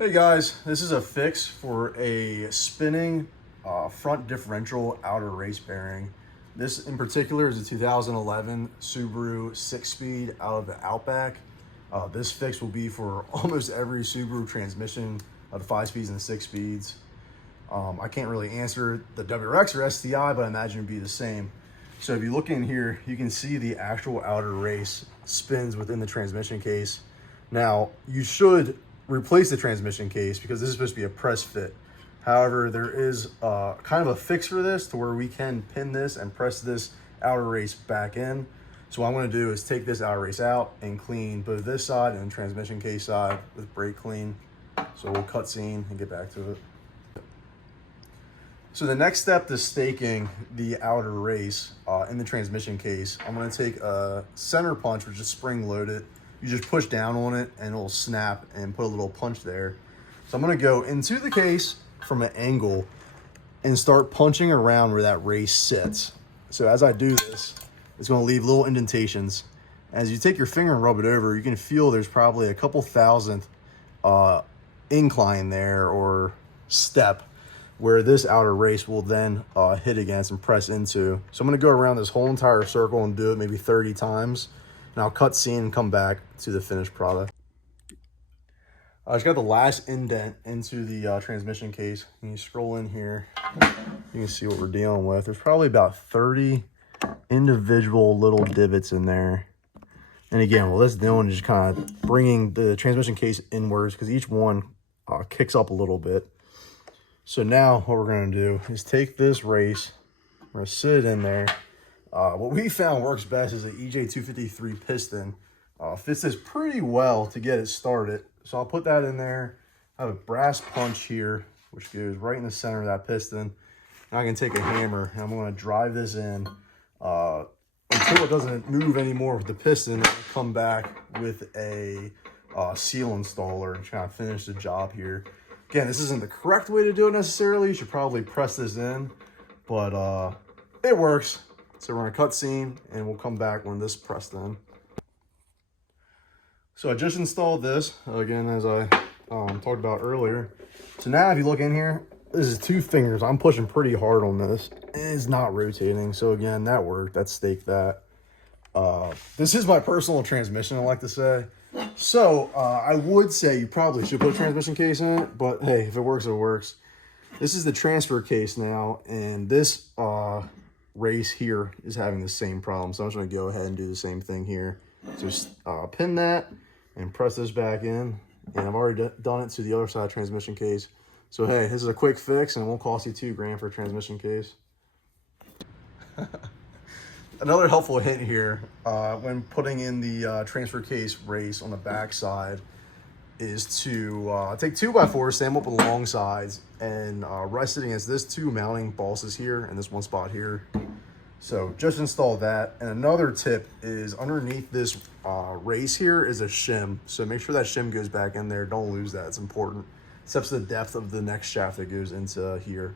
Hey guys, this is a fix for a spinning front differential outer race bearing. This in particular is a 2011 Subaru 6-speed out of the Outback. This fix will be for almost every Subaru transmission of the 5 speeds and the 6 speeds. I can't really answer the WRX or STI, but I imagine it'd be the same. So if you look in here, you can see the actual outer race spins within the transmission case. Now, you should replace the transmission case because this is supposed to be a press fit. However, there is kind of a fix for this to where we can pin this and press this outer race back in. So what I'm going to do is take this outer race out and clean both this side and the transmission case side with brake clean. So we'll cut scene and get back to it. So the next step to staking the outer race in the transmission case, I'm going to take a center punch, which is spring loaded. You just push down on it and it'll snap and put a little punch there. So I'm going to go into the case from an angle and start punching around where that race sits. So as I do this, it's going to leave little indentations. As you take your finger and rub it over, you can feel there's probably a couple thousandth incline there or step where this outer race will then hit against and press into. So I'm going to go around this whole entire circle and do it maybe 30 times. And I'll cut scene and come back to the finished product. I just got the last indent into the transmission case. And you scroll in here, you can see what we're dealing with. There's probably about 30 individual little divots in there. And again, what that's doing is just kind of bringing the transmission case inwards because each one kicks up a little bit. So now what we're going to do is take this race, we're going to sit it in there. What we found works best is an EJ253 piston. Fits this pretty well to get it started. So I'll put that in there. I have a brass punch here, which goes right in the center of that piston. And I can take a hammer and I'm going to drive this in until it doesn't move anymore with the piston. I'll come back with a seal installer and try to finish the job here. Again, this isn't the correct way to do it necessarily. You should probably press this in, but it works. So we're gonna cut scene and we'll come back when this is pressed in. So I just installed this, again, as I talked about earlier. So now if you look in here, this is 2 fingers. I'm pushing pretty hard on this. It's not rotating. So again, that worked, that staked that. This is my personal transmission, I like to say. So I would say you probably should put a transmission case in it, but hey, if it works, it works. This is the transfer case now, and this race here is having the same problem. So I'm just going to go ahead and do the same thing here. Just pin that and press this back in. And I've already done it to the other side of the transmission case. So hey, this is a quick fix and it won't cost you $2 grand for a transmission case. Another helpful hint here when putting in the transfer case race on the back side is to take 2x4, stand them up on the long sides, and rest it against this 2 mounting bosses here and this one spot here. So just install that. And another tip is underneath this race here is a shim. So make sure that shim goes back in there. Don't lose that. It's important. It sets the depth of the next shaft that goes into here.